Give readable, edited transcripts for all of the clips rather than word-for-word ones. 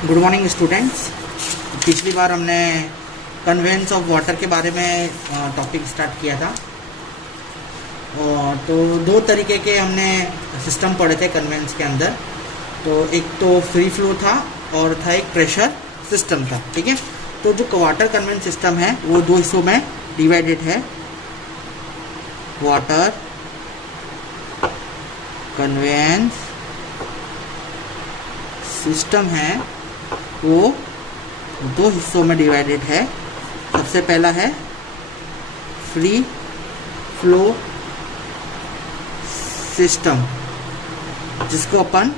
Good morning students. पिछली बार हमने convince of water के बारे में टॉपिक स्टार्ट किया था। और तो दो तरीके के हमने सिस्टम पढ़े थे कन्वेंस के अंदर। तो एक तो फ्री फ्लो था और था एक प्रेशर सिस्टम था। ठीक है, तो जो वाटर कन्वेंस सिस्टम है वो दो हिस्सों में डिवाइडेड है। वाटर कन्वेंस सिस्टम है वो दो हिस्सों में डिवाइडेड है। सबसे पहला है फ्री फ्लो सिस्टम, जिसको अपन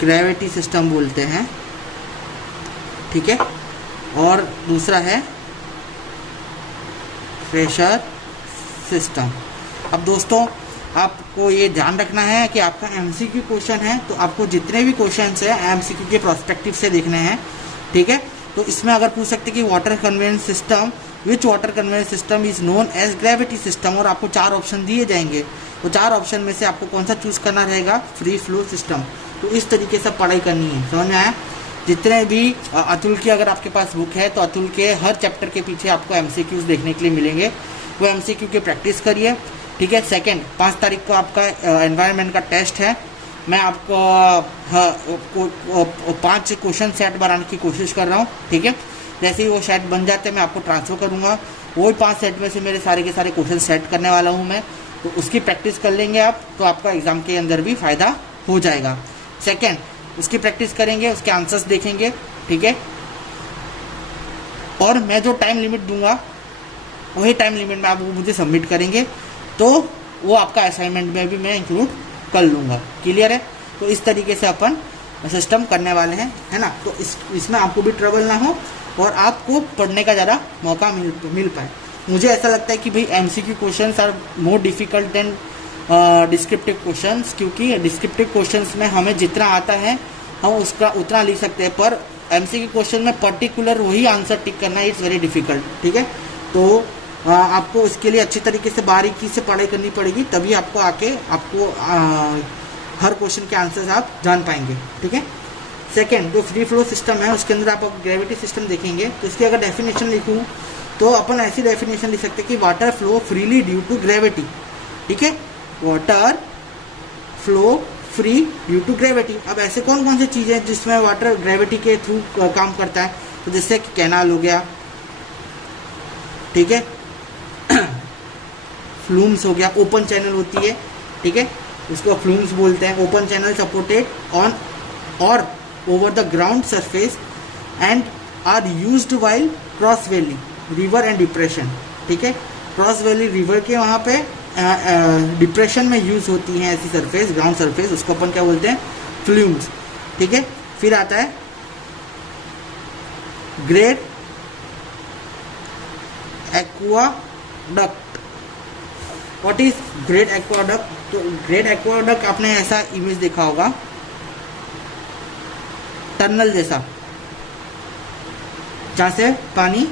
ग्रेविटी सिस्टम बोलते हैं। ठीक है, और दूसरा है प्रेशर सिस्टम। अब दोस्तों, आपको ये ध्यान रखना है कि आपका एमसीक्यू क्वेश्चन है, तो आपको जितने भी क्वेश्चंस है एमसीक्यू के प्रोस्पेक्टिव से देखने हैं। ठीक है, तो इसमें अगर पूछ सकते कि water conveyance system, which water conveyance system is known as gravity system, और आपको चार ऑप्शन दिए जाएंगे। तो चार ऑप्शन में से आपको कौन सा चूज करना रहेगा? Free flow system. तो इस तरीके से पढ़ाई करनी है, समझ में आया? जितने भी अतुल की अगर आपके पास बुक है तो अतुल के हर चैप्टर के पीछे आपको एमसीक्यूज देखने के लिए मिलेंगे। वो एमसीक्यू की प्रैक्टिस करिए। ठीक है, सेकंड 5 तारीख को आपका एनवायरनमेंट का टेस्ट है। मैं आपको 5 क्वेश्चन सेट बनाने की कोशिश कर रहा हूँ। ठीक है, जैसे ही वो सेट बन जाते हैं मैं आपको ट्रांसफर करूँगा। वही 5 सेट में से मेरे सारे के सारे क्वेश्चन सेट करने वाला हूँ मैं। तो उसकी प्रैक्टिस कर लेंगे आप, तो आपका एग्जाम के अंदर भी फायदा हो जाएगा। सेकेंड, उसकी प्रैक्टिस करेंगे, उसके आंसर्स देखेंगे। ठीक है, और मैं जो टाइम लिमिट दूंगा वही टाइम लिमिट में आप मुझे सबमिट करेंगे, तो वो आपका असाइनमेंट में भी मैं इंक्लूड कर लूँगा। क्लियर है? तो इस तरीके से अपन सिस्टम करने वाले हैं, है ना? तो इसमें आपको भी ट्रबल ना हो और आपको पढ़ने का ज़्यादा मौका मिल पाए। मुझे ऐसा लगता है कि भाई MCQ questions are more difficult than descriptive questions, क्योंकि डिस्क्रिप्टिव क्वेश्चंस में हमें जितना आता है हम उसका उतना लिख सकते हैं, पर एमसीक्यू क्वेश्चन में पर्टिकुलर वही आंसर टिक करना इट्स वेरी डिफिकल्ट। ठीक है, तो आपको इसके लिए अच्छी तरीके से बारीकी से पढ़ाई करनी पड़ेगी, तभी आपको आके आपको हर क्वेश्चन के आंसर्स आप जान पाएंगे। ठीक है, सेकेंड जो फ्री फ्लो सिस्टम है उसके अंदर आप ग्रेविटी सिस्टम देखेंगे, तो इसकी अगर डेफिनेशन लिखूँ तो अपन ऐसी डेफिनेशन लिख सकते हैं कि water flow freely due to gravity. ठीक है, water flow free due to gravity. अब ऐसे कौन कौन सी चीज़ें जिसमें वाटर ग्रेविटी के थ्रू काम करता है? तो जैसे कैनाल हो गया, ठीक है, फ्लूम्स हो गया, ओपन चैनल होती है। ठीक है, उसको फ्लूम्स बोलते हैं। ओपन चैनल सपोर्टेड ऑन और over the ground surface and are used while cross valley river and depression. ठीक है, क्रॉस वैली रिवर के वहाँ पे डिप्रेशन में यूज होती हैं ऐसी सरफेस, ग्राउंड सरफेस, उसको अपन क्या बोलते हैं? फ्लूम्स। ठीक है, फिर आता है great aqueduct. What is great aqueduct? तो ग्रेट एक्वाडक्ट आपने ऐसा इमेज देखा होगा, टनल जैसा, जहाँ से पानी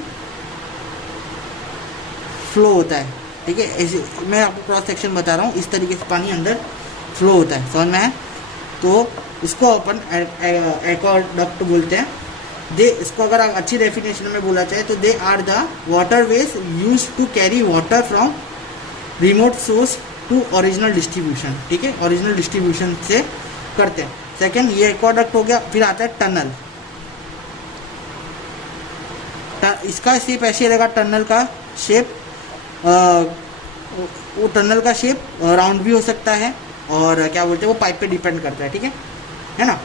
फ्लो होता है। ठीक है, ऐसे मैं आपको क्रॉस सेक्शन बता रहा हूँ, इस तरीके से पानी अंदर फ्लो होता है, समझ में है? तो इसको अपन एक्वाडक्ट बोलते हैं। इसको अगर आप अच्छी डेफिनेशन में बोला जाए तो they are the water ways use to carry water from remote source to original distribution. ठीक है, ओरिजिनल डिस्ट्रीब्यूशन से करते हैं। सेकेंड, ये एक्वाडक्ट हो गया। फिर आता है टनल। इसका शेप ऐसे रहेगा, टनल का शेप, वो टनल का शेप राउंड भी हो सकता है, और क्या बोलते हैं वो पाइप पे डिपेंड करता है। ठीक है ना?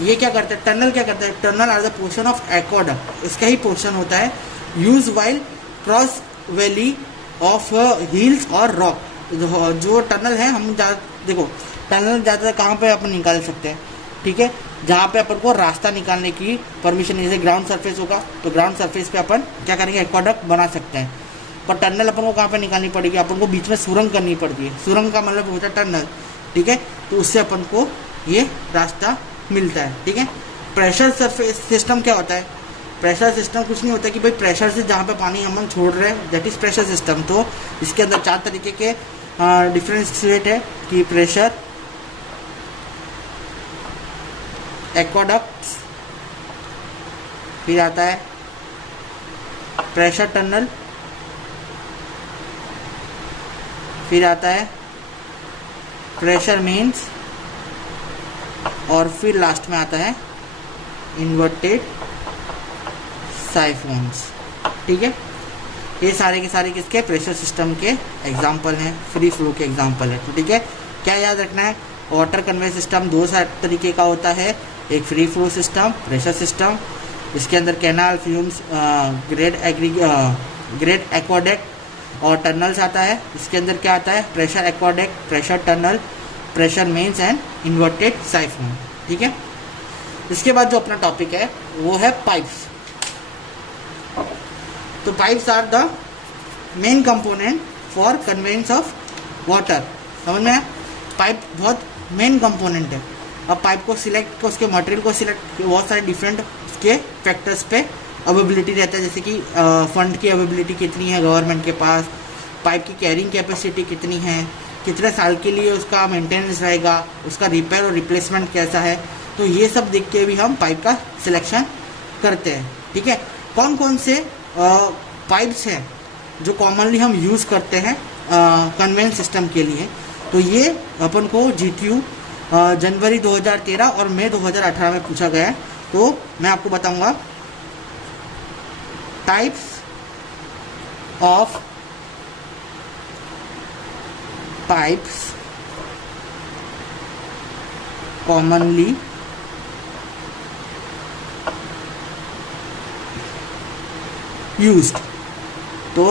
ये क्या करता है? टनल क्या करता है? Tunnel are the portion of aqueduct, इसका ही पोर्शन होता है। Use while cross valley of hills और रॉक। जो टनल है, हम देखो टनल ज़्यादातर कहाँ पे अपन निकाल सकते हैं? ठीक है, जहाँ पे अपन को रास्ता निकालने की परमिशन, जैसे ग्राउंड सरफेस होगा तो ग्राउंड सरफेस पे अपन क्या करेंगे? एक्वाडक्ट बना सकते हैं। पर टनल अपन को कहाँ पे निकालनी पड़ेगी? अपन को बीच में सुरंग करनी पड़ती है। सुरंग का मतलब होता है टनल। ठीक है, तो उससे अपन को ये रास्ता मिलता है। ठीक है, प्रेशर सरफेस सिस्टम क्या होता है? प्रेशर सिस्टम कुछ नहीं होता कि भाई प्रेशर से जहाँ पे पानी हम छोड़ रहे हैं दैट इज प्रेशर सिस्टम। तो इसके अंदर 4 तरीके के डिफरेंशिएट है कि प्रेशर, एक्वाडक्ट्स, फिर आता है प्रेशर टनल, फिर आता है प्रेशर मेंस, और फिर लास्ट में आता है इन्वर्टेड साइफोन्स। ठीक है, ये सारे के सारे किसके प्रेशर सिस्टम के एग्जाम्पल हैं, फ्री फ्लो के एग्जाम्पल है। तो ठीक है, क्या याद रखना है, वाटर कन्वे सिस्टम दो तरीके का होता है, एक free flow system, pressure system, इसके अंदर कैनाल, फ्यूम्स, ग्रेड एक्वाडेक्ट और टनल्स आता है। इसके अंदर क्या आता है, pressure aqueduct, pressure tunnel, pressure mains and inverted siphon. ठीक है, इसके बाद जो अपना टॉपिक है वो है पाइप्स। तो pipes are the main component for conveyance of water. समझ में, पाइप बहुत मेन कंपोनेंट है। अब पाइप को सिलेक्ट, उसके मटेरियल को सिलेक्ट, बहुत सारे डिफरेंट उसके फैक्टर्स पे अवेबिलिटी रहता है, जैसे कि फंड की अवेबिलिटी कितनी है गवर्नमेंट के पास, पाइप की कैरिंग कैपेसिटी कितनी है, कितने साल के लिए उसका मेंटेनेंस रहेगा, उसका रिपेयर और रिप्लेसमेंट कैसा है। तो ये सब देख के भी हम पाइप का सिलेक्शन करते हैं। ठीक है, कौन कौन से पाइप्स हैं जो कॉमनली हम यूज़ करते हैं कन्वेयंस सिस्टम के लिए। तो ये अपन को GTU जनवरी 2013 और मई 2018 में पूछा गया है। तो मैं आपको बताऊंगा types of pipes commonly used. तो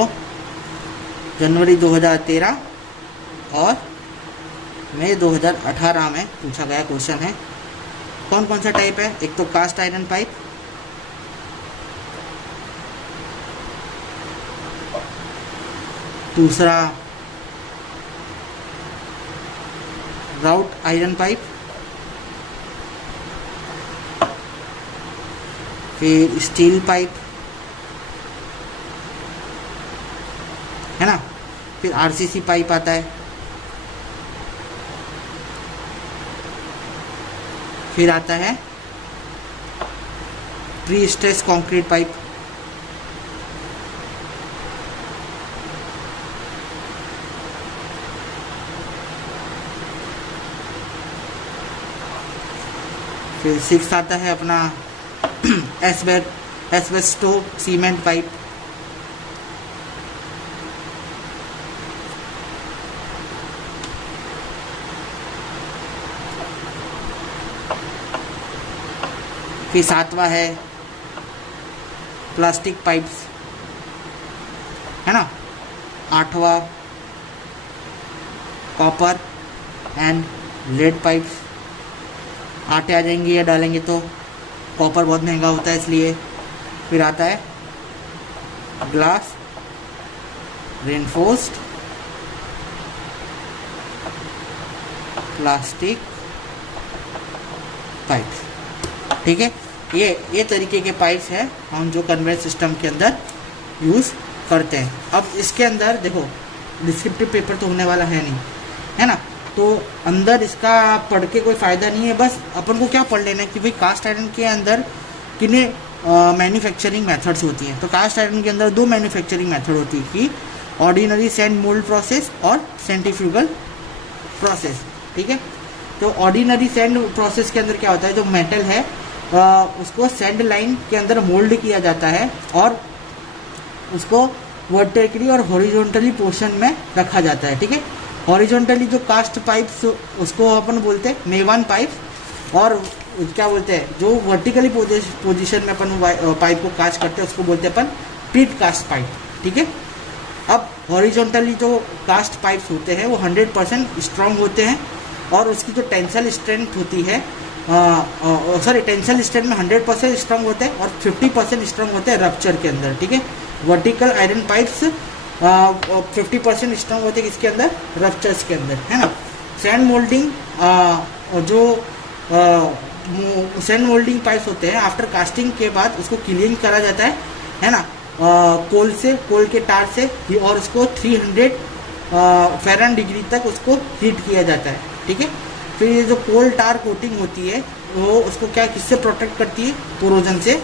जनवरी 2013 और मई 2018 में पूछा गया क्वेश्चन है। कौन कौन सा टाइप है, एक तो कास्ट आयरन पाइप, दूसरा राउट आयरन पाइप, फिर स्टील पाइप है ना, फिर RCC पाइप आता है, फिर आता है प्री स्ट्रेस कंक्रीट पाइप, फिर 6 आता है अपना एस्बेस्टो सीमेंट पाइप, फिर 7वां है प्लास्टिक पाइप्स है ना, 8वां कॉपर एंड लेड पाइप्स। 8 आ जाएंगे या डालेंगे तो कॉपर बहुत महंगा होता है इसलिए। फिर आता है ग्लास रेनफोर्स्ड प्लास्टिक पाइप्स। ठीक है, ये तरीके के पाइप्स हैं हम जो कन्वेयर सिस्टम के अंदर यूज़ करते हैं। अब इसके अंदर देखो डिस्क्रिप्टिव पेपर तो होने वाला है नहीं, है ना, तो अंदर इसका पढ़ के कोई फ़ायदा नहीं है। बस अपन को क्या पढ़ लेना है कि भाई कास्ट आयरन के अंदर कितने मैन्युफैक्चरिंग मेथड्स होती हैं। तो कास्ट आयरन के अंदर 2 मैन्युफैक्चरिंग मेथड होती है कि ऑर्डिनरी सैंड मोल्ड प्रोसेस और सेंट्रीफ्यूगल प्रोसेस। ठीक है, तो ऑर्डिनरी सैंड प्रोसेस के अंदर क्या होता है, जो मेटल है उसको सैंड लाइन के अंदर मोल्ड किया जाता है और उसको वर्टिकली और हॉरिजॉन्टली पोर्शन में रखा जाता है। ठीक है, हॉरिजॉन्टली जो कास्ट पाइप्स उसको अपन बोलते हैं मेवान पाइप, और क्या बोलते हैं जो वर्टिकली पोजीशन में अपन पाइप को कास्ट करते हैं उसको बोलते हैं अपन पीट कास्ट पाइप। ठीक है, अब हॉरिजॉन्टली जो कास्ट पाइप्स होते हैं वो 100% स्ट्रॉन्ग होते हैं और उसकी जो टेंसल स्ट्रेंथ होती है टेंसल स्ट्रेंथ में 100% स्ट्रॉन्ग होते हैं और 50% स्ट्रॉन्ग होते हैं रप्चर के अंदर। ठीक है, वर्टिकल आयरन पाइप्स 50% स्ट्रॉन्ग होते हैं इसके अंदर रप्चर्स के अंदर, है ना। सैंड मोल्डिंग जो सैंड मोल्डिंग पाइप्स होते हैं आफ्टर कास्टिंग के बाद उसको क्लीन करा जाता है ना, कोल के टार से, और उसको 300 फ़ारेनहाइट डिग्री तक उसको हीट किया जाता है। ठीक है, फिर ये जो कोल टार कोटिंग होती है वो उसको क्या किससे प्रोटेक्ट करती है, कोरोजन से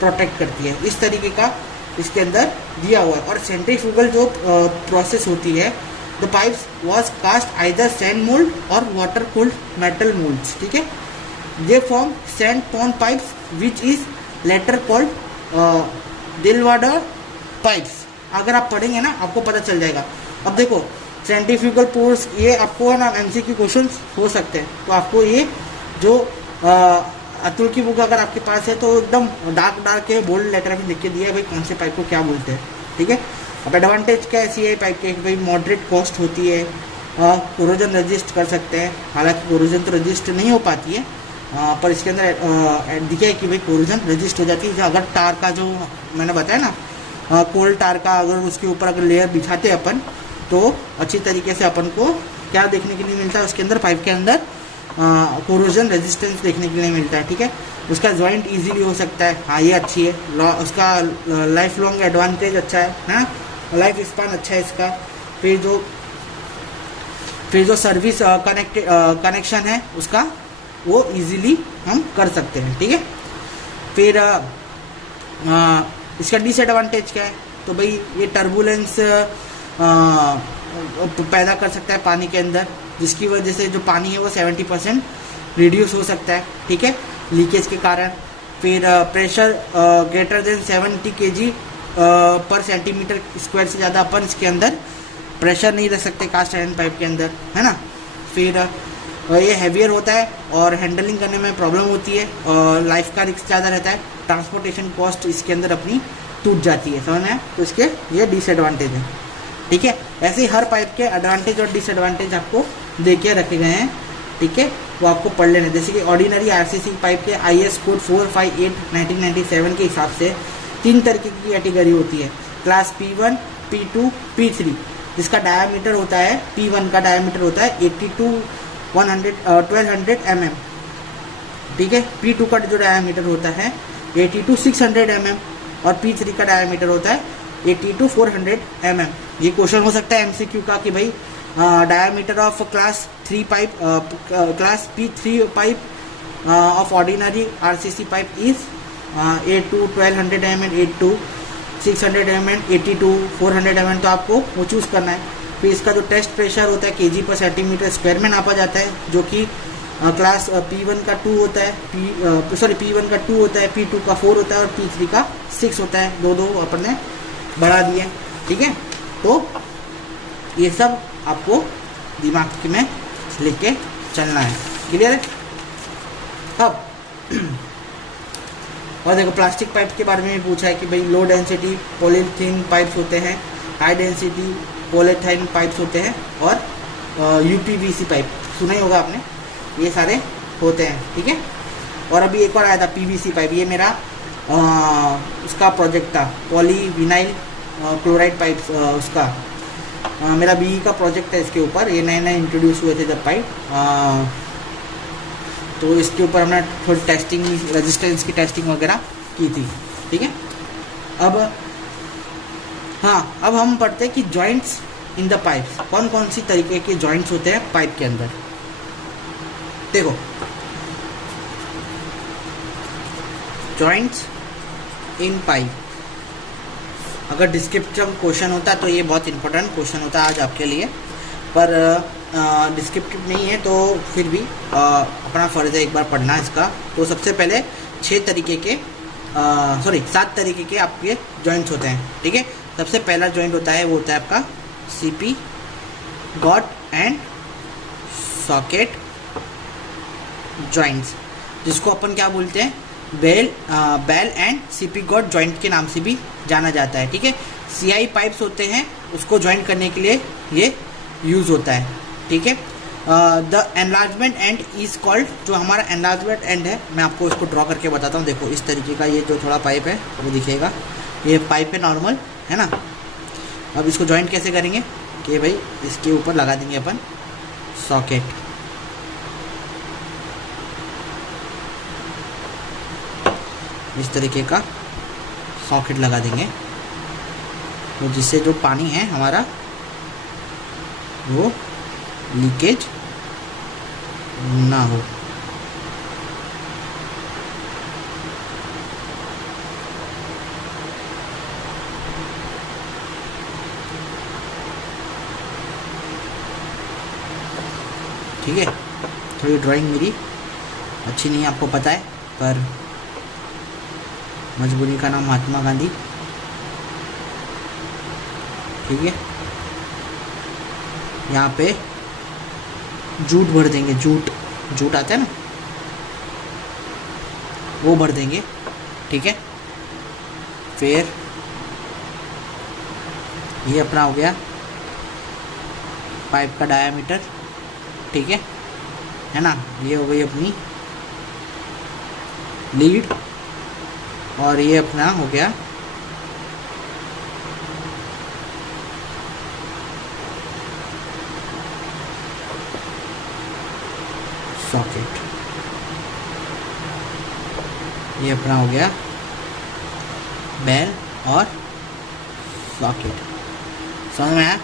प्रोटेक्ट करती है। इस तरीके का इसके अंदर दिया हुआ है। और सेंट्रीफ्यूगल जो प्रोसेस होती है, the pipes was cast either sand mould और वाटर कूल्ड मेटल मोल्ड्स, ठीक है। They form sand spun pipes which is later called de Lavaud pipes. अगर आप पढ़ेंगे ना आपको पता चल जाएगा। अब देखो सेंट्रीफ्यूगल पोर्स, ये आपको है ना एमसीक्यू क्वेश्चन हो सकते हैं, तो आपको ये जो अतुल की बुक अगर आपके पास है तो एकदम डार्क के बोल्ड लेटर में लिख के दिया है भाई कौन से पाइप को क्या बोलते हैं, ठीक है। अब एडवांटेज क्या ऐसी है पाइप के, भाई मॉडरेट कॉस्ट होती है, कोरोजन रजिस्ट कर सकते हैं। हालांकि कोरोजन तो रजिस्ट नहीं हो पाती है, पर इसके अंदर दिखा है कि भाई कोरोजन रजिस्ट हो जाती है। अगर टार का जो मैंने बताया ना कोल्ड टार का, अगर उसके ऊपर अगर लेयर बिछाते हैं अपन तो अच्छी तरीके से अपन को क्या देखने के लिए मिलता है, उसके अंदर पाइप के अंदर कोरोजन रेजिस्टेंस देखने के लिए मिलता है, ठीक है। उसका जॉइंट इजीली हो सकता है, हाँ ये अच्छी है। उसका लाइफ लॉन्ग एडवांटेज अच्छा है ना, लाइफ स्पान अच्छा है इसका। फिर जो सर्विस कनेक्शन है उसका वो इजीली हम कर सकते हैं, ठीक है। फिर इसका डिसएडवांटेज क्या है, तो भाई ये टर्बुलेंस पैदा कर सकता है पानी के अंदर, जिसकी वजह से जो पानी है वो 70% रिड्यूस हो सकता है, ठीक है, लीकेज के कारण। फिर प्रेशर ग्रेटर देन 70 kg पर सेंटीमीटर स्क्वायर से ज़्यादा अपन इसके अंदर प्रेशर नहीं रख सकते कास्ट आयरन पाइप के अंदर, है ना। फिर ये हैवियर होता है और हैंडलिंग करने में प्रॉब्लम होती है, और लाइफ का रिस्क ज़्यादा रहता है। ट्रांसपोर्टेशन कॉस्ट इसके अंदर अपनी टूट जाती है, समझ में आया? तो इसके ये डिसएडवांटेज है, ठीक है। ऐसे ही हर पाइप के एडवांटेज और डिसएडवांटेज आपको देके रखे गए हैं, ठीक है, वो आपको पढ़ लेने। जैसे कि ऑर्डिनरी आरसीसी पाइप के IS कोड 458/1997 के हिसाब से 3 तरीके की कैटेगरी होती है। क्लास P1, P2, P3, जिसका डायामीटर होता है, P1 का डायामीटर होता है 80 to 1200 mm, ठीक है। P2 का जो डायामीटर होता है 80 to 600 mm, और P3 का डायामीटर होता है 80 to 400 mm। ये क्वेश्चन हो सकता है MCQ का कि भाई diameter of class 3 pipe, class P3 pipe of ordinary RCC pipe is 8 to 1200 mm, 8 to 600 mm, 80 to 400 mm, तो आपको वो चूज़ करना है। फिर इसका जो टेस्ट प्रेशर होता है kg पर सेंटीमीटर स्क्वायर में नापा जाता है, जो कि क्लास P1 का 2 होता है, P1 का 2 होता है, P2 का 4 होता है और P3 का 6 होता है। दो अपन ने बढ़ा दिए, ठीक है। तो ये सब आपको दिमाग में लिख के चलना है, क्लियर है। अब और देखो प्लास्टिक पाइप के बारे में भी पूछा है कि भाई लो डेंसिटी पॉलीथीन पाइप्स होते हैं, हाई डेंसिटी पॉलीथीन पाइप्स होते हैं, और UPVC पाइप सुना ही होगा आपने, ये सारे होते हैं, ठीक है। और अभी एक और आया था PVC पाइप, ये मेरा उसका प्रोजेक्ट था, पॉलीविनाइल क्लोराइड पाइप्स, उसका मेरा BE का प्रोजेक्ट है इसके ऊपर। ये नए इंट्रोड्यूस हुए थे जब पाइप, तो इसके ऊपर हमने थोड़ी टेस्टिंग, रेजिस्टेंस की टेस्टिंग वगैरह की थी, ठीक है। अब हम पढ़ते हैं कि जॉइंट्स इन द पाइप्स, कौन कौन सी तरीके के जॉइंट्स होते हैं पाइप के अंदर। देखो जॉइंट्स इन पाइप, अगर डिस्क्रिप्टिव क्वेश्चन होता तो ये बहुत इंपॉर्टेंट क्वेश्चन होता आज आपके लिए, पर डिस्क्रिप्टिव नहीं है तो फिर भी अपना फ़र्ज़ है एक बार पढ़ना इसका। तो सबसे पहले 7 तरीके के आपके जॉइंट्स होते हैं, ठीक है। सबसे पहला जॉइंट होता है वो होता है आपका CP got and socket joints, जिसको अपन क्या बोलते हैं, bell and CP got joint के नाम से भी जाना जाता है, ठीक है। CI पाइप्स होते हैं, उसको जॉइंट करने के लिए ये यूज़ होता है, ठीक है। The enlargement and is called, जो हमारा एनलार्जमेंट एंड है, मैं आपको इसको ड्रॉ करके बताता हूँ। देखो इस तरीके का ये जो थोड़ा पाइप है वो दिखेगा, ये पाइप है नॉर्मल, है ना। अब इसको जॉइंट कैसे करेंगे कि भाई इसके ऊपर लगा देंगे अपन सॉकेट, इस तरीके का सॉकेट लगा देंगे, तो जिससे जो पानी है हमारा वो लीकेज ना हो, ठीक है। थोड़ी ड्राइंग मेरी अच्छी नहीं है, आपको पता है, पर मजबूरी का नाम महात्मा गांधी। ठीक है, यहाँ पे जूट भर देंगे, जूट आता है ना, वो भर देंगे। ठीक है, फिर ये अपना हो गया पाइप का डायामीटर। ठीक है ना, ये हो गई अपनी लीड, और ये अपना हो गया सॉकेट। ये अपना हो गया बेल और सॉकेट। समझ में आया?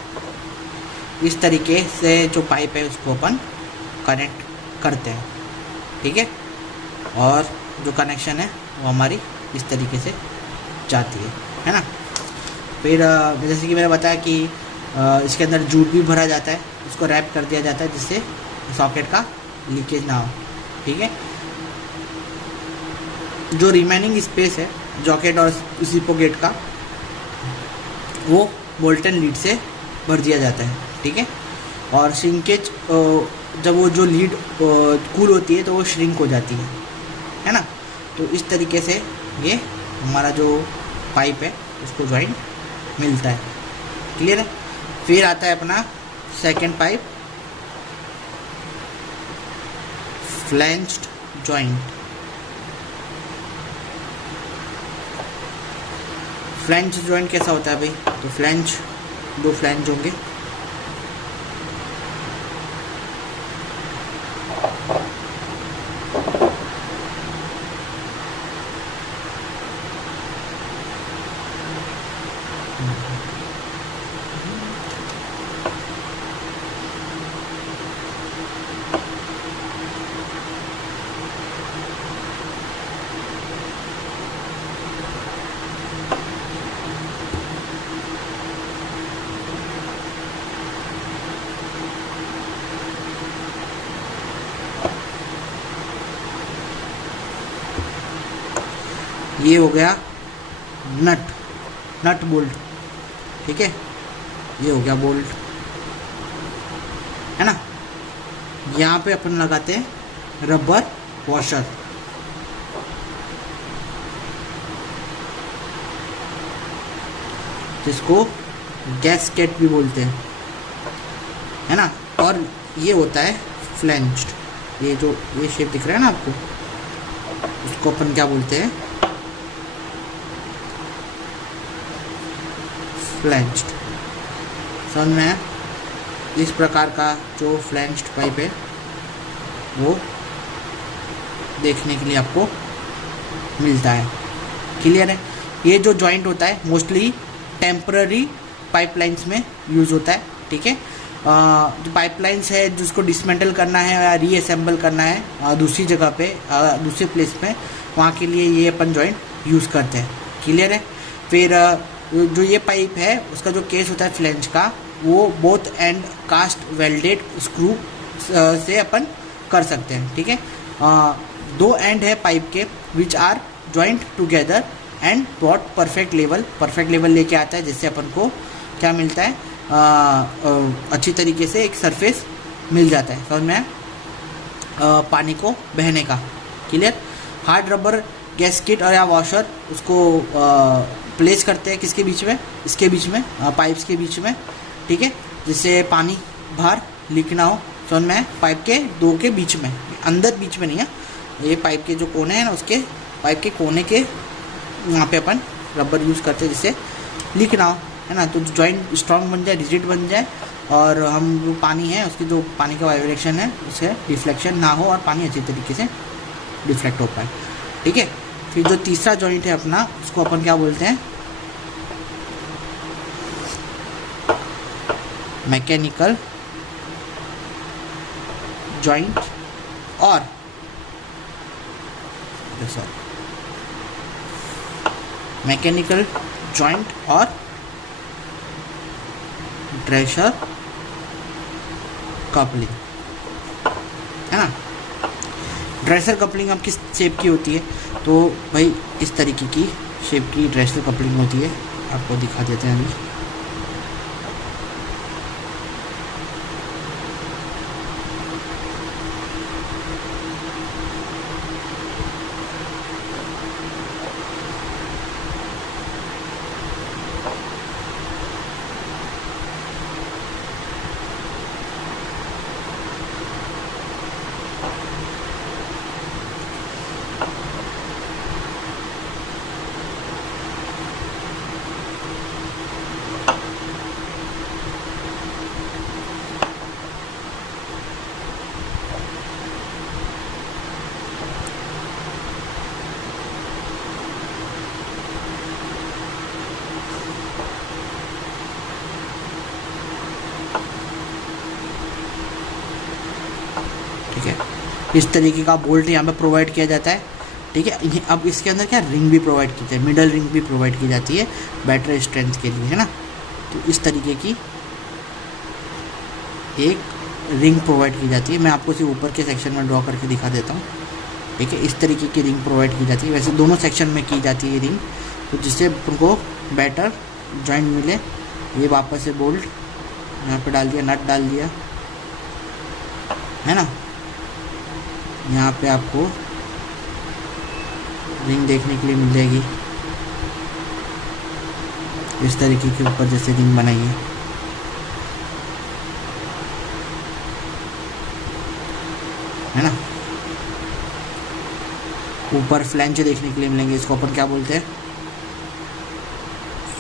इस तरीके से जो पाइप है उसको अपन कनेक्ट करते हैं। ठीक है, और जो कनेक्शन है वो हमारी इस तरीके से जाती है ना। फिर जैसे कि मैंने बताया कि इसके अंदर जूट भी भरा जाता है, उसको रैप कर दिया जाता है जिससे सॉकेट का लीकेज ना हो। ठीक है, जो रिमेनिंग स्पेस है जॉकेट और जिपो गेट का, वो बोल्टन लीड से भर दिया जाता है। ठीक है, और श्रिंकेज, जब वो जो लीड कूल होती है तो वो श्रिंक हो जाती है ना। तो इस तरीके से ये हमारा जो पाइप है उसको जॉइंट मिलता है। क्लियर है? फिर आता है अपना second pipe, flanged joint. Flange joint कैसा होता है भाई? तो फ्लैंज, दो फ्लैंज होंगे, ये हो गया नट बोल्ट। ठीक है, ये हो गया बोल्ट, है ना। यहाँ पे अपन लगाते हैं रबर वॉशर। जिसको गैस्केट भी बोलते हैं, है ना। और ये होता है फ्लैंज्ड। ये जो ये शेप दिख रहा है ना आपको, उसको अपन क्या बोलते हैं? फ्लैंज्ड। समझ में आया? इस प्रकार का जो फ्लैंज्ड पाइप है वो देखने के लिए आपको मिलता है। क्लियर है? ये जो जॉइंट होता है मोस्टली टेम्पररी पाइपलाइंस में यूज़ होता है। ठीक है, जो पाइपलाइंस है जिसको डिसमेंटल करना है या रीअसेंबल करना है दूसरी जगह पे, दूसरे प्लेस पे, वहाँ के लिए ये अपन जॉइंट यूज़ करते हैं। क्लियर है? फिर जो ये पाइप है उसका जो केस होता है फ्लैंज का, वो both end cast welded screw से अपन कर सकते हैं। ठीक है, दो एंड है पाइप के which are joint together and brought perfect level लेके आता है, जिससे अपन को क्या मिलता है? अच्छी तरीके से एक सरफेस मिल जाता है। समझ में पानी को बहने का। क्लियर? हार्ड रबर गैस्केट और या वॉशर उसको प्लेस करते हैं किसके बीच में? इसके बीच में, पाइप्स के बीच में। ठीक है, जिससे पानी बाहर लीक ना हो। समझ में? पाइप के दो के बीच में, अंदर बीच में नहीं है। ये पाइप के जो कोने हैं ना, उसके पाइप के कोने के वहाँ पे अपन रबर यूज़ करते हैं जिससे लीक ना हो, है ना। तो जॉइंट स्ट्रॉन्ग बन जाए, रिजिड बन जाए, और हम जो पानी है उसकी जो पानी का वाइब्रेशन है उससे डिफ्लेक्शन ना हो और पानी अच्छी तरीके से डिफ्लेक्ट हो पाए। ठीक है, फिर जो तीसरा जॉइंट है अपना, उसको अपन क्या बोलते हैं? मैकेनिकल जॉइंट और मैकेनिकल जॉइंट और ड्रेशर कपलिंग। है ना। ड्रेसर कपलिंग अब किस शेप की होती है, तो भाई इस तरीके की शेप की ड्रेसर कपलिंग होती है। आपको दिखा देते हैं अभी। ठीक है, इस तरीके का बोल्ट यहाँ पे प्रोवाइड किया जाता है। ठीक है, अब इसके अंदर क्या रिंग भी प्रोवाइड की जाती है, मिडल रिंग भी प्रोवाइड की जाती है बैटरी स्ट्रेंथ के लिए, है ना। तो इस तरीके की एक रिंग प्रोवाइड की जाती है। मैं आपको सिर्फ ऊपर के सेक्शन में ड्रॉ करके दिखा देता हूँ। ठीक है, इस तरीके की रिंग प्रोवाइड की जाती है। वैसे दोनों सेक्शन में की जाती है रिंग, तो जिससे उनको बेटर जॉइंट मिले। ये वापस से बोल्ट यहाँ पे डाल दिया, नट डाल दिया, है ना। यहाँ पे आपको रिंग देखने के लिए मिल जाएगी, इस तरीके के ऊपर जैसे रिंग बनाई है ना। ऊपर फ्लैंज देखने के लिए मिलेंगे, इसको अपन क्या बोलते हैं,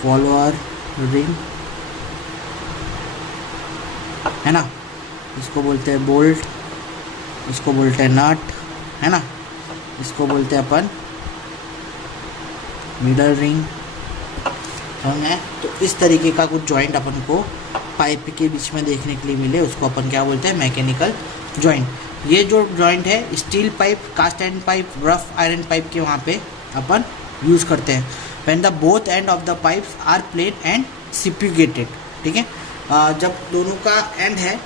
फॉलोअर रिंग, है ना। इसको बोलते हैं बोल्ट, इसको बोलते हैं नट, है ना। इसको बोलते हैं अपन मिडल रिंग, है। तो इस तरीके का कुछ जॉइंट अपन को पाइप के बीच में देखने के लिए मिले, उसको अपन क्या बोलते हैं, मैकेनिकल जॉइंट। ये जो जॉइंट है steel pipe, cast iron pipe, rough iron pipe के वहाँ पे अपन यूज़ करते हैं। When the both end of the pipes are plain and spigoted. ठीक है, जब दोनों का एंड है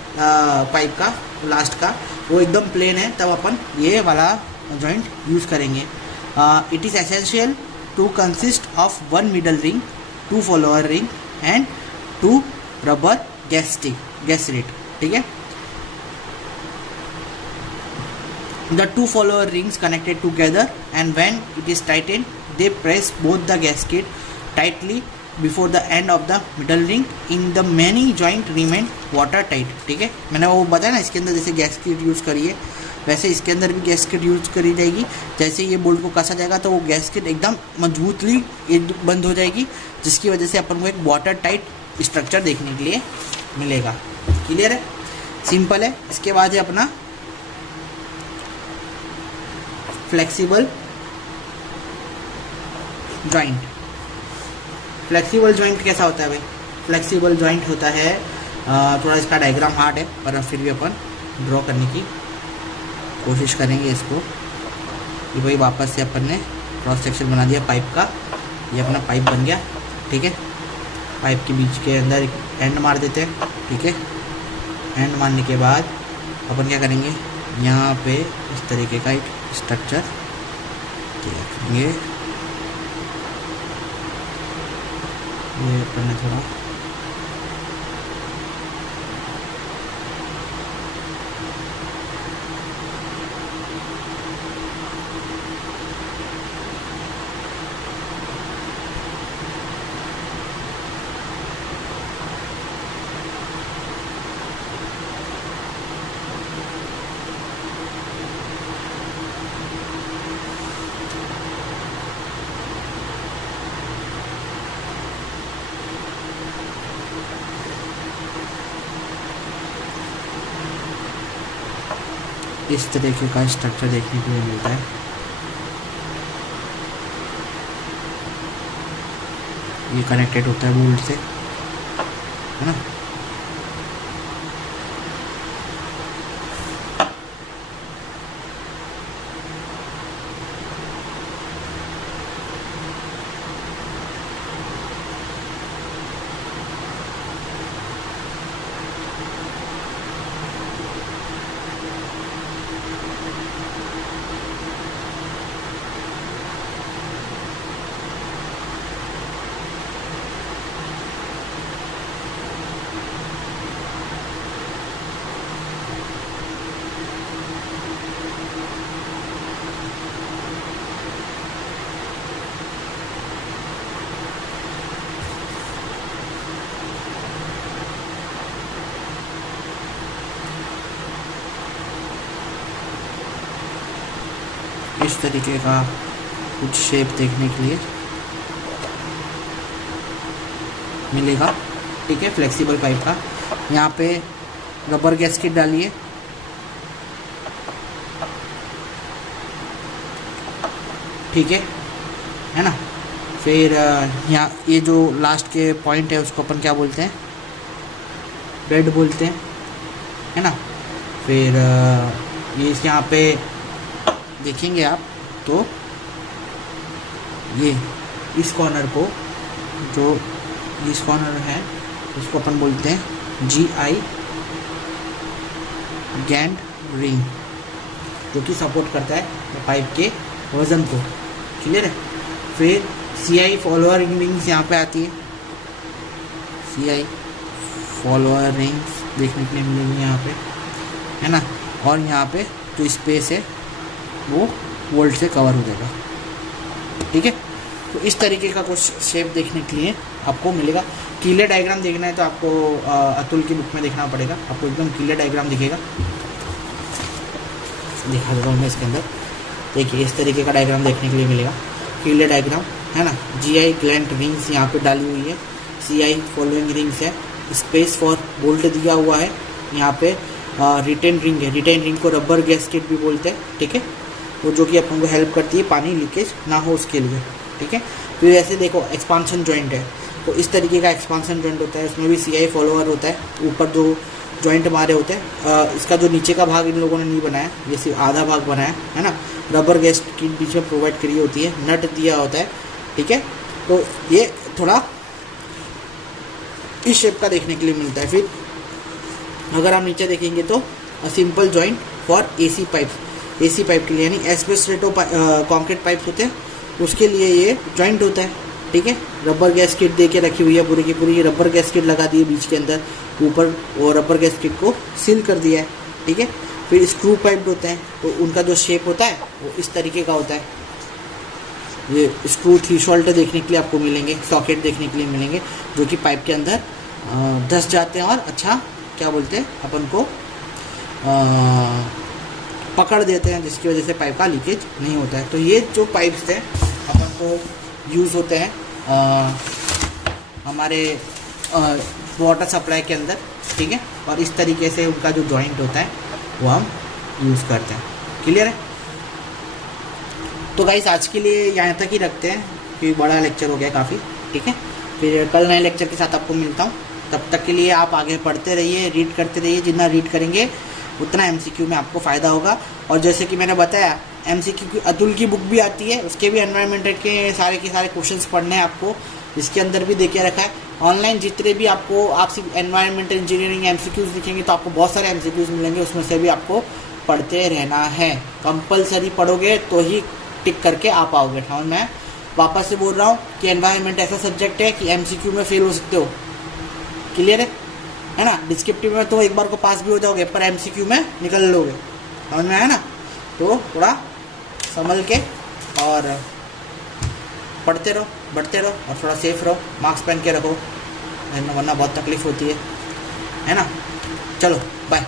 पाइप का लास्ट का वो एकदम प्लेन है, तब अपन ये वाला जॉइंट यूज़ करेंगे। It is essential to consist of one middle ring, two follower ring and two rubber gasket. ठीक है, the two follower rings connected together and when it is tightened they press both the gasket tightly before the end of the middle ring in the many joint remain water tight। ठीक है, मैंने वो बताया ना, इसके अंदर जैसे gasket use करिए वैसे इसके अंदर भी गैसकेट यूज़ करी जाएगी। जैसे ये बोल्ट को कसा जाएगा तो वो गैसकेट एकदम मजबूतली बंद हो जाएगी, जिसकी वजह से अपन को एक वाटर टाइट स्ट्रक्चर देखने के लिए मिलेगा। क्लियर है, सिंपल है। इसके बाद है अपना फ्लेक्सिबल जॉइंट। फ्लेक्सिबल जॉइंट कैसा होता है भाई, फ्लेक्सिबल जॉइंट होता है थोड़ा इसका डायग्राम हार्ड है, पर फिर भी अपन ड्रॉ करने की कोशिश करेंगे इसको। कि भाई वापस से अपन ने क्रॉस सेक्शन बना दिया पाइप का, ये अपना पाइप बन गया। ठीक है, पाइप के बीच के अंदर एंड मार देते हैं। ठीक है, एंड मारने के बाद अपन क्या करेंगे, यहाँ पे इस तरीके का एक स्ट्रक्चर देखेंगे। ये अपन ने थोड़ा इस तरीके का स्ट्रक्चर देखने को मिलता है। ये कनेक्टेड होता है बोल्ट से, है ना। इस तरीके का कुछ शेप देखने के लिए मिलेगा। ठीक है, फ्लेक्सिबल पाइप का। यहाँ पे रबर गैस्केट डालिए, ठीक है ना। फिर यहाँ ये जो लास्ट के पॉइंट है उसको अपन क्या बोलते हैं, बेड बोलते हैं, है ना। फिर ये यहाँ पे देखेंगे आप तो ये इस कॉर्नर को, जो इस कॉर्नर है उसको अपन बोलते हैं GI गैंड रिंग, जो कि सपोर्ट करता है पाइप के वजन को। क्लियर है। फिर CI फॉलोअर रिंग्स यहाँ पे आती है, CI फॉलोअर रिंग्स देखने के लिए मिलेंगी यहाँ पे, है ना। और यहाँ पे जो स्पेस है वो वोल्ट से कवर हो जाएगा। ठीक है, तो इस तरीके का कुछ शेप देखने के लिए आपको मिलेगा। क्लियर डायग्राम देखना है तो आपको अतुल की बुक में देखना पड़ेगा, आपको एकदम क्लियर डायग्राम दिखेगा। दिखा देता हूँ मैं इसके अंदर, देखिए इस तरीके का डायग्राम देखने के लिए मिलेगा, क्लियर डायग्राम, है ना। GI ग्लैंड रिंग्स यहाँ पे डाली हुई है, CI फॉलोइंग रिंग्स है, स्पेस फॉर बोल्ट दिया हुआ है, यहाँ पे रिटेन रिंग है, रिटेन रिंग को रबर गैस्केट भी बोलते हैं। ठीक है, वो जो कि अपन को हेल्प करती है पानी लीकेज ना हो उसके लिए। ठीक है, फिर ऐसे देखो एक्सपांशन जॉइंट है, तो इस तरीके का एक्सपांशन जॉइंट होता है, उसमें भी CI फॉलोअर होता है, ऊपर जो जॉइंट मारे होते हैं। इसका जो नीचे का भाग इन लोगों ने नहीं बनाया, ये सिर्फ आधा भाग बनाया है ना। रबर गैस्केट के बीच में प्रोवाइड करी होती है, नट दिया होता है। ठीक है, तो ये थोड़ा इस शेप का देखने के लिए मिलता है। फिर अगर आप नीचे देखेंगे तो simple joint for AC pipe के लिए, यानी एस्बेस्टो कॉन्क्रीट पाइप होते हैं उसके लिए ये जॉइंट होता है। ठीक है, रबर गैस्केट दे के रखी हुई है, पूरी की पूरी रबर गैस्केट लगा दी है बीच के अंदर, ऊपर और रबर गैस्केट को सील कर दिया है। ठीक है, फिर स्क्रू पाइप होते हैं, तो उनका जो शेप होता है वो इस तरीके का होता है। ये स्क्रू थ्रेशोल्ड देखने के लिए आपको मिलेंगे, सॉकेट देखने के लिए मिलेंगे, जो कि पाइप के अंदर धंस जाते हैं और अच्छा क्या बोलते हैं अपन को पकड़ देते हैं, जिसकी वजह से पाइप का लीकेज नहीं होता है। तो ये जो पाइप्स हैं अपन को यूज़ होते हैं हमारे वाटर सप्लाई के अंदर। ठीक है, और इस तरीके से उनका जो जॉइंट होता है वो हम यूज़ करते हैं। क्लियर है। तो गाइस आज के लिए यहाँ तक ही रखते हैं, क्योंकि बड़ा लेक्चर हो गया काफ़ी। ठीक है, फिर कल नए लेक्चर के साथ आपको मिलता हूँ। तब तक के लिए आप आगे पढ़ते रहिए, रीड करते रहिए, जितना रीड करेंगे उतना MCQ में आपको फ़ायदा होगा। और जैसे कि मैंने बताया MCQ की अतुल की बुक भी आती है, उसके भी एनवायरमेंटल के सारे क्वेश्चंस पढ़ने हैं आपको, इसके अंदर भी देखे रखा है। ऑनलाइन जितने भी आपको आप सिर्फ एनवायरमेंटल इंजीनियरिंग MCQs दिखेंगे तो आपको बहुत सारे MCQs मिलेंगे, उसमें से भी आपको पढ़ते रहना है। कंपलसरी पढ़ोगे तो ही टिक करके आ पाओगे। हाँ, मैं वापस से बोल रहा हूँ कि एनवायरमेंट ऐसा सब्जेक्ट है कि MCQ में फेल हो सकते हो। क्लियर है ना। डिस्क्रिप्टिव में तो एक बार को पास भी हो जाओगे, पर MCQ में निकल लोगे। समझ में आया ना। तो थोड़ा संभल के और पढ़ते रहो, बढ़ते रहो और थोड़ा सेफ रहो, मास्क पहन के रखो, वरना बहुत तकलीफ होती है ना। चलो बाय।